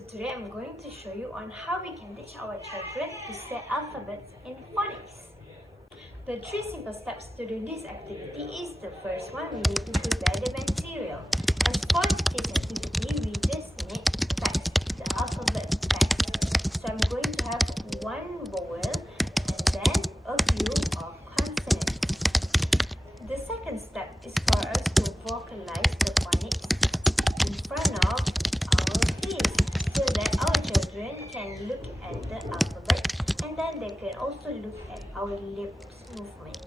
So today I'm going to show you on how we can teach our children to say alphabets in phonics. The 3 simple steps to do this activity is the first one, we need to prepare the material. And for this activity, we just need text, the alphabet text. So I'm going to have one vowel and then a few of consonants. The second step is for us to vocalize the phonics in front of our face so that our children can look at the alphabet and then they can also look at our lips movement.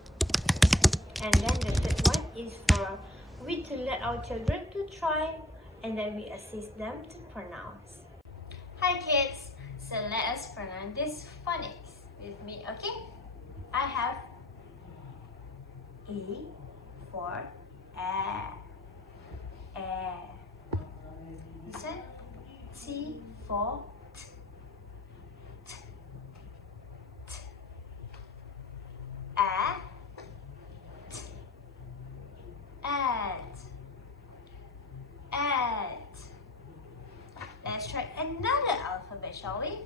And then the third one is for we to let our children to try and then we assist them to pronounce. Hi kids, so let us pronounce this phonics with me, okay? I have E for air. Listen. T for t. A. T. Add. Let's try another alphabet, shall we?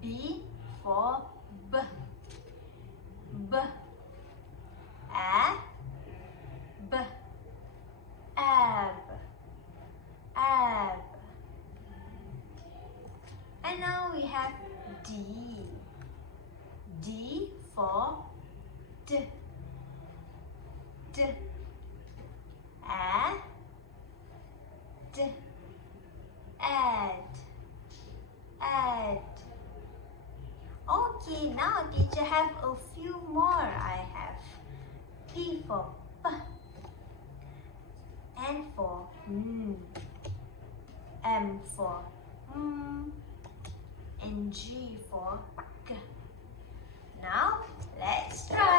B for B. B. A. B. Ab. And now we have D. D for D. D. A. D. Add. Okay, now teacher have a few more. I have P for P. N for N. M for M. And G for G. Now, let's try.